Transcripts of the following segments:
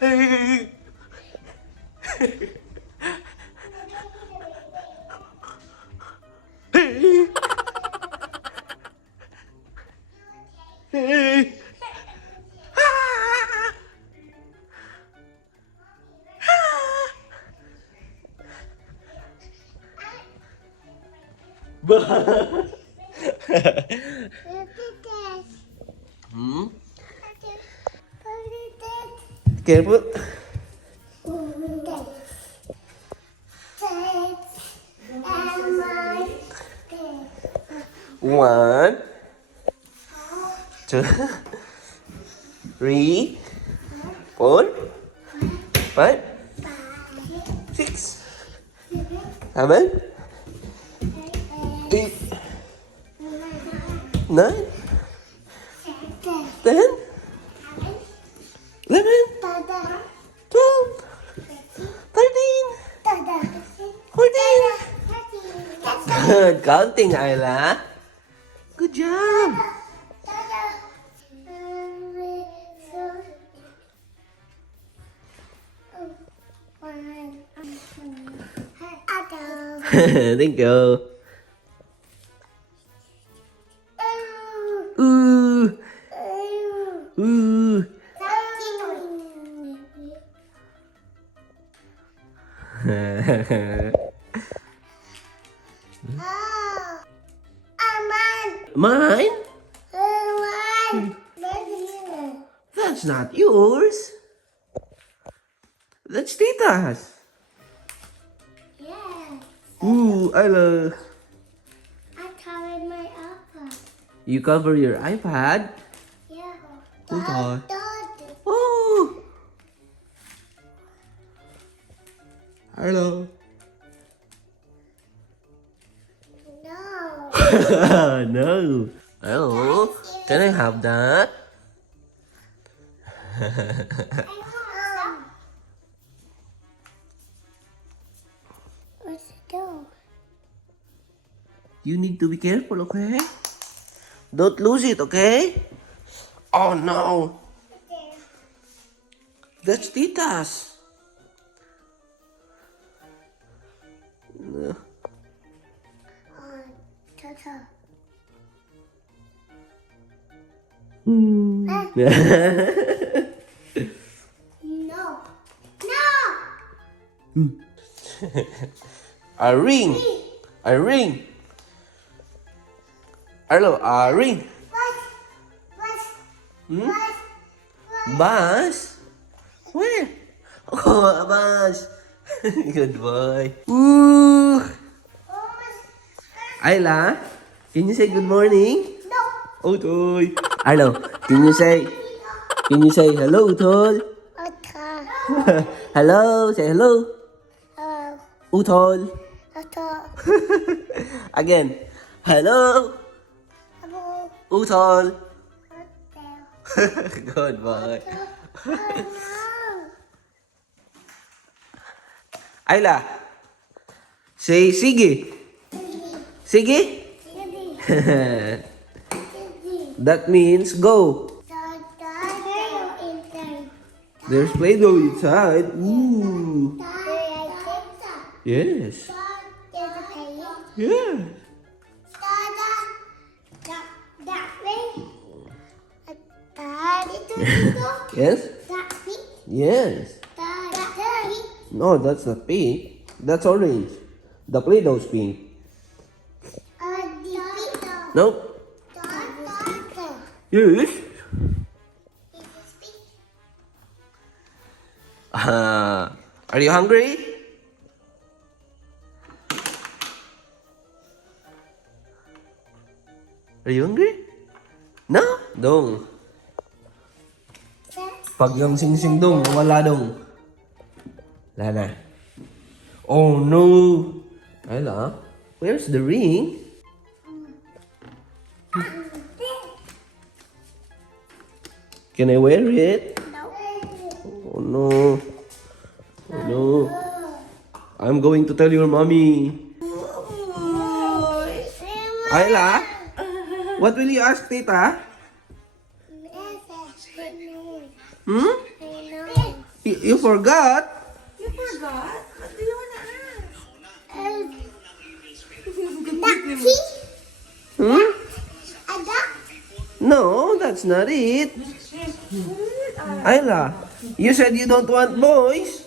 Hey. Hey. Hey. Hmm? Careful. One, two, three, four, five, six, seven, eight, nine, 10, 11, 12, 13, 14. Good counting, Ayla. Good job. Thank you. Ooh. Ooh. Mine? That's not yours. That's Tita's. Ooh, I love. I covered my iPad. You cover your iPad? Yeah. Hold on. Dad. Oh. Hello. No. No. Hello. Can I have that? What's it do? You need to be careful, okay? Don't lose it, okay? Oh no. That's Tita's. No. Tata. Hmm. No. No. A ring. A ring. Hello, a ring. What? Hmm? Bus? Where? Oh, a bus. Good boy. Ooh. Ayla, can you say good morning? No. Utol. Hello, can you say hello, Utol? Tata. Hello, say hello. Utol. Tata. Again. Hello, Hello. Utol. Hotel. Good boy. Ayla, say sige. Sige? That means go. There's Play-Doh inside. Ooh. Yes. Yeah. Yes? Yes. No, that's not pink. That's orange. The Play-Doh's pink. Nope. Yes. Are you hungry? Are you hungry? No? Dong. Pag yung sing-sing dong, wala dong. Wala na. Oh no. Ayla, where's the ring? Can I wear it? Oh no. Oh no. I'm going to tell your mommy. Ayla, what will you ask Tita? Hmm? I know. You forgot? You forgot? What do you wanna ask? Ducky? Hmm? A duck? No, that's not it. Ayla, you said you don't want boys.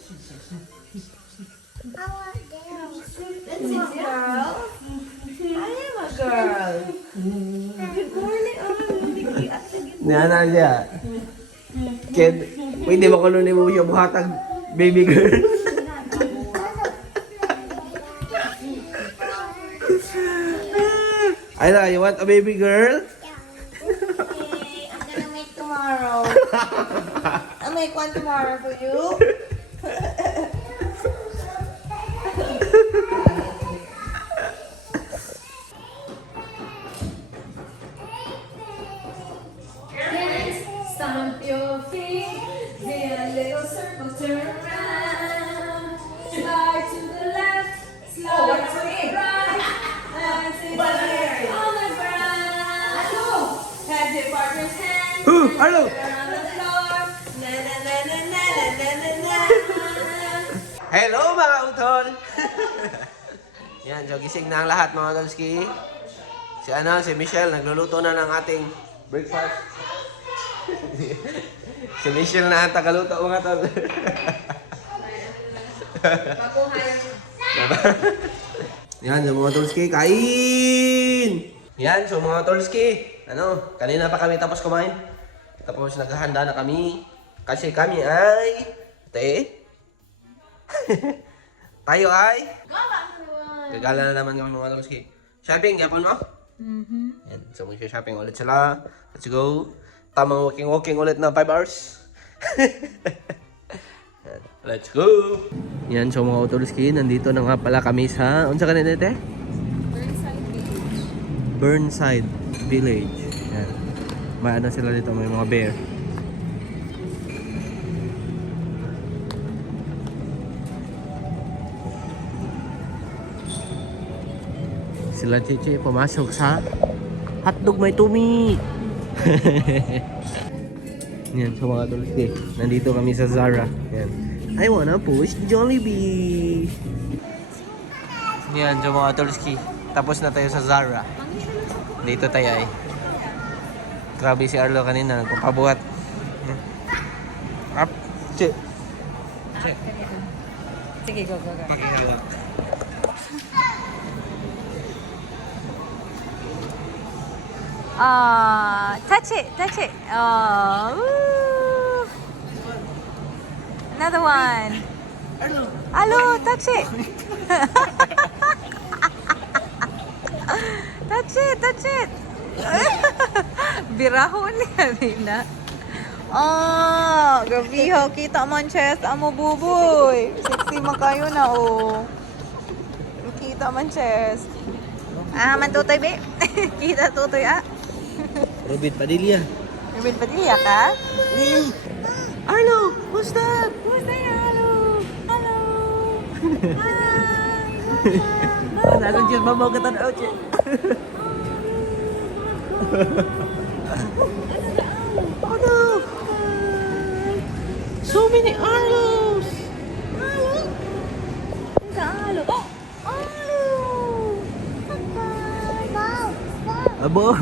I want girls. That's a girl. I am a girl. Good morning, Mickey. At the Nana siya. Kid, pwede ba kunin mo yung buhatag baby girl? Ayla, you want a baby girl? Okay, I'm gonna make tomorrow. I'll make one tomorrow for you. Stomp your feet, in a little circle, turn around. Slide to the left, slide to the right, and sit down on the ground. Have your partner's hand, Arlo! around the floor. Na na na na na na na na na. Hello mga utol! Yan, so gising na ang lahat mga utolski. Si Michelle, nagluluto na ng ating breakfast. Si Michelle na ang tagaluto mga tol. Yan, so mga tolski, kain! Yan, so mga tolski, kanina pa kami tapos kumain. Tapos naghahanda na kami. Kasi kami ay... Tayo ay... Gagala na naman kami mga tolski. Shopping, yapon mo? Yan, so mag-shopping ulit sila. Let's go. Tamang walking ulit na 5 hours. Yan, let's go. Yan, so mga utolski, nandito na nga pala kami sa... Unsa ka na dito? Burnside Village. Yan. May ano sila dito, may mga bear. Sila Chichi pumasok sa hotdog may tumi. Yan, so mga tulsi, nandito kami sa Zara. Yan. I wanna push Jollibee. Yan, so mga tulsi, tapos na tayo sa Zara. Dito tayo ay. Grabe si Arlo kanina, nagpapabuhat. Up, che. Sige, go. Pakihawak. Touch it. Woo. Another one. Hello, touch it. touch it. Birahon niya, Rina. Gabiho, kita man chest, amo buboy. Sexy man kayo na, oh. Kita man chest. Man tutoy, be. Kita tutoy, Robin Padilla. Ruben Padilla ka? Arlo, who's that? Who's there, Hello? Hi. Nalang siya mamagatan out siya. Ano? So many Arlos! Hello. Abol!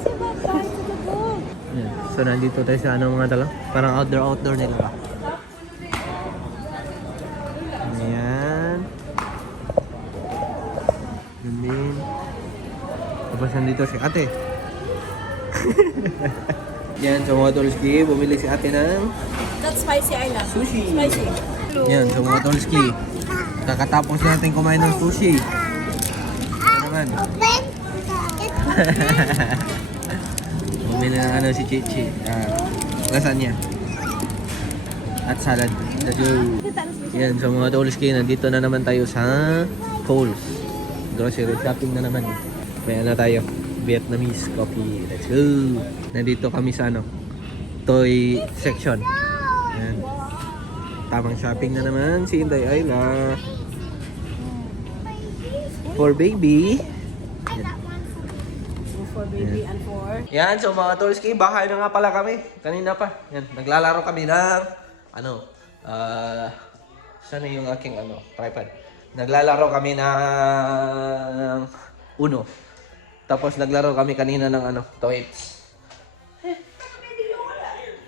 Say bye-bye to the dog. Yan. So nandito tayo sa ano mga talo? Parang outdoor nila ba? Ayan. Namin. Tapos nandito si ate. Yan, so mga tolski, bumili si ate ng That's spicy, I love. sushi. Spicy. Yan, so mga tolski, kakatapos natin kumain ng sushi. Ano naman? Open. Bumili ng ano si Chichi. Lasagna. At salad. Let's go. Yan, so mga tolski, nandito na naman tayo sa Coles. Grocery shopping na naman. May ano tayo, Vietnamese coffee. Let's go. Nandito kami sa ano, toy section. Yan. Tamang shopping na naman si Inday Ayla. For baby. Yan. for baby and for... Yan, so mga Tolski, bahay na nga pala kami. Kanina pa. Yan, naglalaro kami ng, saan yung aking, tripod? Naglalaro kami ng Uno. Tapos naglaro kami kanina ng, toys.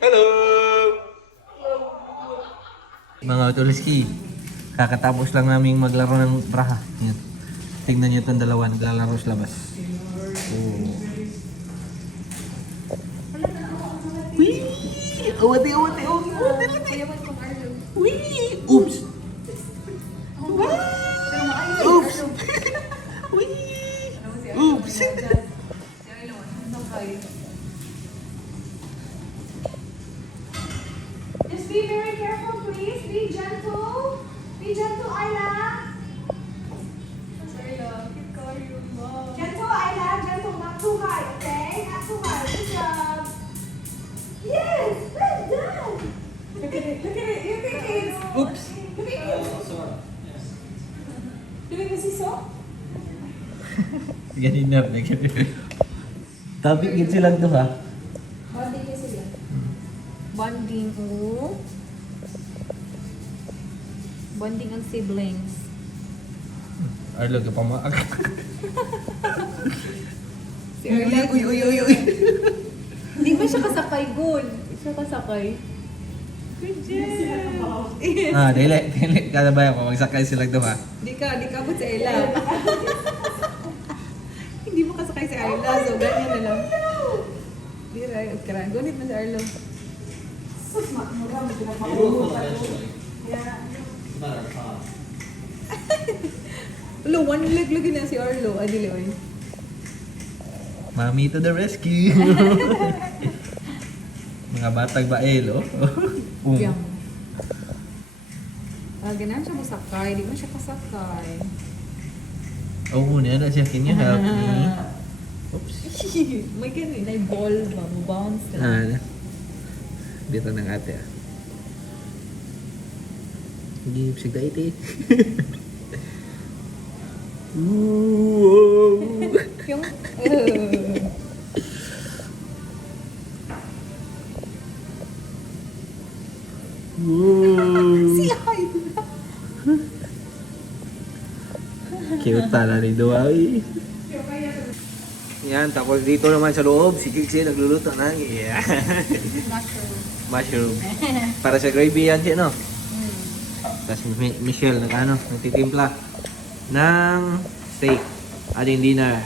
Hello! Mga Tolski, kakatapos lang naming maglaro ng braha. Yan. Tingnan nyo itong dalawa, naglalaro sa labas. Oh. Wee! Awati! Wee! Oops! Oops! Wee! Oops! Just be very careful, please. Be gentle. Be gentle, Ayla. Gentle, Ayla. Gentle, not too high, okay? Not too high. Good job. Yes, well done. Look at it. Look at it. Look at it. Oops! Look at it. Doing the seesaw? Ganina, Tapi gid silang duha. Bonding niya sila. Bonding, oh. Bonding ang siblings. Arlo ka pamaak. Si Arla. Uy. Hindi ba siya kasakay, good? Siya kasakay. Good job. Dili. Kada ba ako magsakay silang duha? Di ka abot si Arla. Hindi mo kasakay si Arla, so ganyan na lang. Di rin, gunit mo si Arlo. Ulo, one leg lagi na si Arlo. Adili, oy. Mami to the rescue. Mga batang bael, oh. Yum. Ganun siya masakay. Di mo siya kasakay. Oo, na siya. Can you help me? Oops. May ganun. May ball ba? Bounce lang. Dito ng ate, Gip, sigda iti. Yung... Si Ayla. Cute pala ni Duay. Yan, tapos dito naman sa loob, si Zigz nagluluto ng mushroom. Para sa gravy yan siya, no? Tapos Michelle nagtitimpla ng steak. Ating dinner.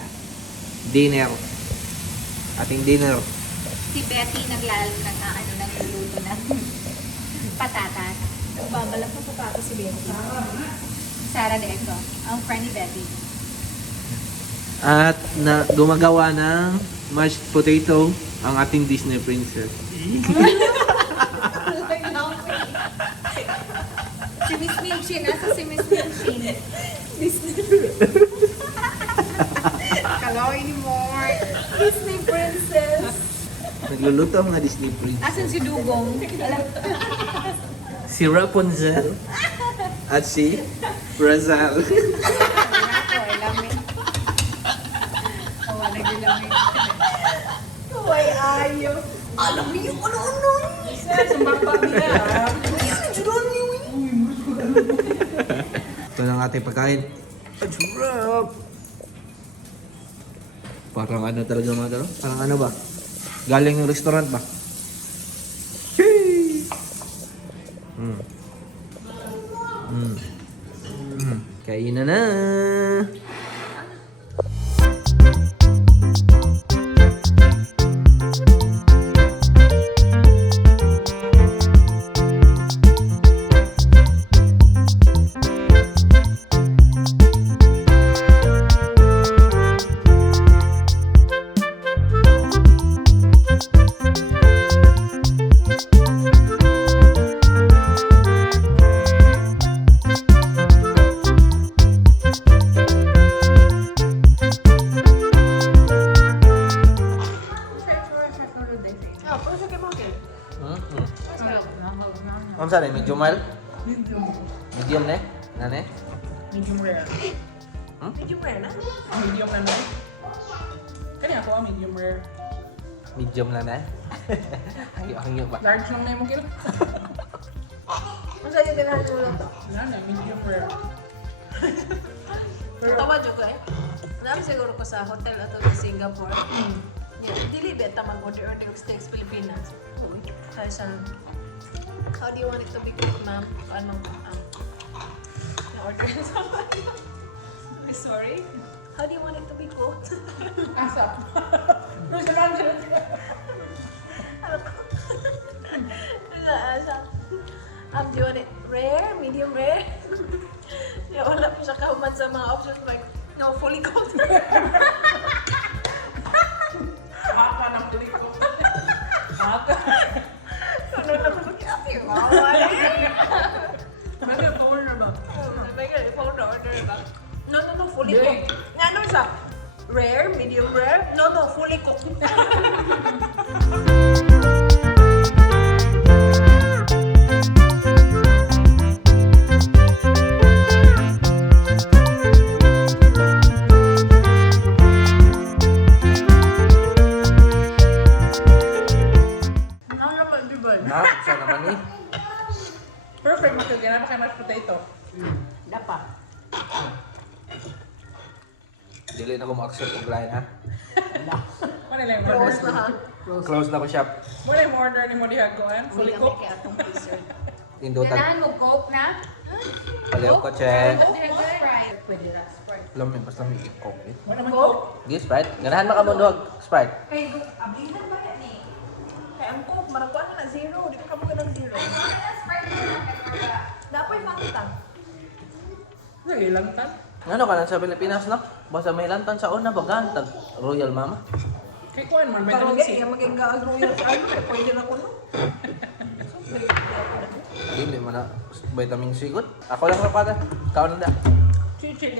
Ating dinner. Si Betty nagluluto ng patatas. Babalak pa sapatos si Betty. Sara de Eco, ang friend ni Betty. At gumagawa ng mashed potato ang ating Disney princess. Si Miss Milchin, nasa si Miss Milchin. Kalawin ni More. Disney princess. Nagluluto ang mga Disney princess. Asan si Dugong? Si Rapunzel at si Brazil. Uy, ayo. Alam mo yung ano-ano. Sumapa niya. Ito lang ating pagkain. Ang sarap! Parang ano talaga mga talo? Parang ano ba? Galing ng restaurant ba? Yay! Kainan na! Ano saan eh? Medium well? Medium ne? Nane? Medium rare. Hmm? Medium rare na? Medium na. Kaya ako, medium rare. Medium lang na. Hangyo ba? Large lang na yung kilo. Ang sa'yo tinahan mo lang to. Wala na, medium rare. Tawa dyan ko eh. Alam siguro ko sa hotel ato sa Singapore. Yeah, dili beta mag-order on the steaks Pilipinas. Kaya sa how do you want it to be cooked, ma'am? Anong na-order sa sorry? How do you want it to be cooked? Asa. No, sa man sila. Do you want it rare? Medium rare? Yeah, wala pa siya kahuman sa mga options like, no, fully cooked. Haka ng kulit ko. Haka. Ano na ba kasi? Wawa eh. May order ba? May order ba? No, fully cooked. Ano siya? Rare? Medium rare? No, fully cooked. Na, isa naman eh. Perfect magkagana pa kay mashed potato. Dapa. Dili na ko ma-accept og line ha. Wala lang yung Rose order. na ha. Close na ko shop. Wala yung order ni mo diha ko. Fully cooked. Kaya atong dessert. Indutan. Ganahan mo Coke na? Paliw ko che. Sprite. Pwede na, Sprite. Lami basta may i-coke eh. Wala man Coke? cook. Di Sprite. Ganahan makamunduhag Sprite. Kay abihan ba yan eh? Kaya ang cook, marakuan na zero. Di ko kamuha ng zero. Dapat Fanta. Ilang tan? Ano ka lang sa Pilipinas na? Basta may lantan sa una bagantag. Royal Mama. Kay kuan man, may Pero talinsi. okay, yung maging gaas royal sa ano, eh, pwede na ko no. Dili man na vitamin C good. Ako lang rapata. Ikaw na da. Chichi.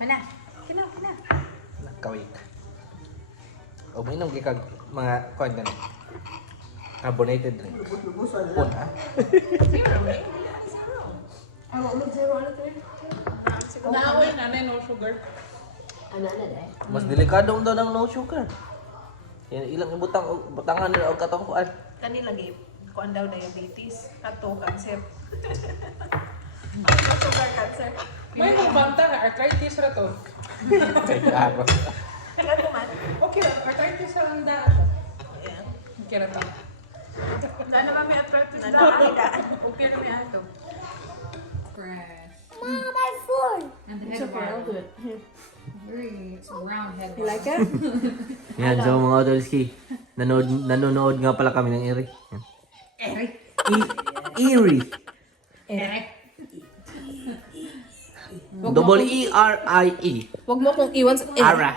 Mana? Kina. Nakawik. O mainom gikag mga kuan ganun. Carbonated drink. Pun ha. Ano, zero, ano to yun? Naaway na no sugar. Ano na eh? Mas delikadong daw ng no sugar. Yan, ilang butangan nila og katungkuan. Kani lagi, kuan daw diabetes, ato cancer. Ano sugar cancer? May mong banta na arthritis ra to. Kaya ako. Kaya man. Okay ra, arthritis ra lang da. Ayan. Okay ra ta. Wala naman may arthritis na okay na may ato. Fresh. Mom, my phone. And the head water. Very, it's a round head water. Like it? Yan, so mga Odolski, nanonood nga pala kami ng Erie. Yan. Erie. Double E-R-I-E. Huwag mo kong iwan sa Ara.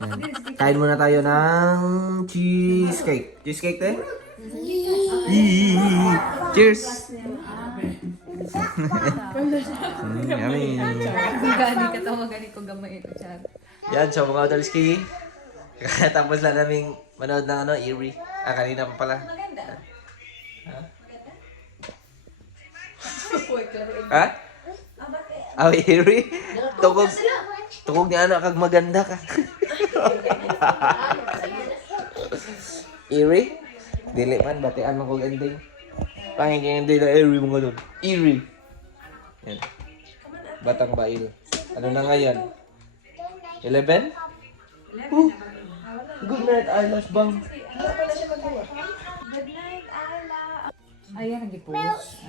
Yan. Kain muna tayo ng cheesecake. Cheesecake tayo? Cheers! Yummy! Gani ka to, magani ko gamay ito, Chad. Yan, so mga Odolski, kakatapos lang naming manood ng Erie. Kanina pa pala. Ha? Oh, Erie? Tugog ni ano kag maganda ka. Erie? Dili man, batian mo kong ending. Pangingin ending na Erie mga doon. Erie. Yan. Batang Bail. Ano na ngayon? 11? Oh, good night, Eyelash Bang. Ayan, nag-post.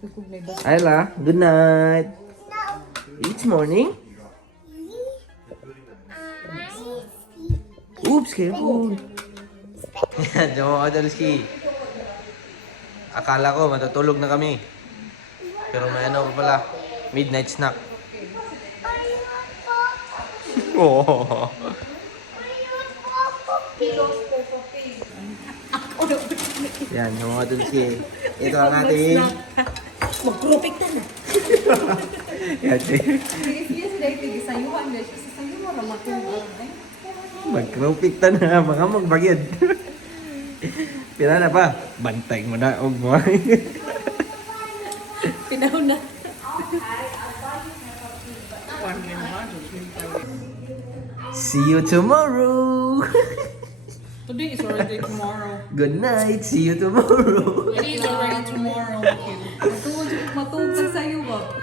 Tukog na iba. Ayla, good night. It's morning. Oops, careful. Yan, so mga Odolski. Akala ko matutulog na kami. Pero may ano pa pala, midnight snack. Oh. Yan, so mga Odolski. Ito ang ating... Mag-propik na na. Yan, Yes, dahil tigis-sayuhan na siya. Sasayuhan na matulog. magkrupik ta na, baka magbagyad. Pila na pa? Bantay mo na, og mo. Pinahon na. Kuan din naman, See you tomorrow. Today is already tomorrow. Good night. See you tomorrow. Today is already tomorrow, kid.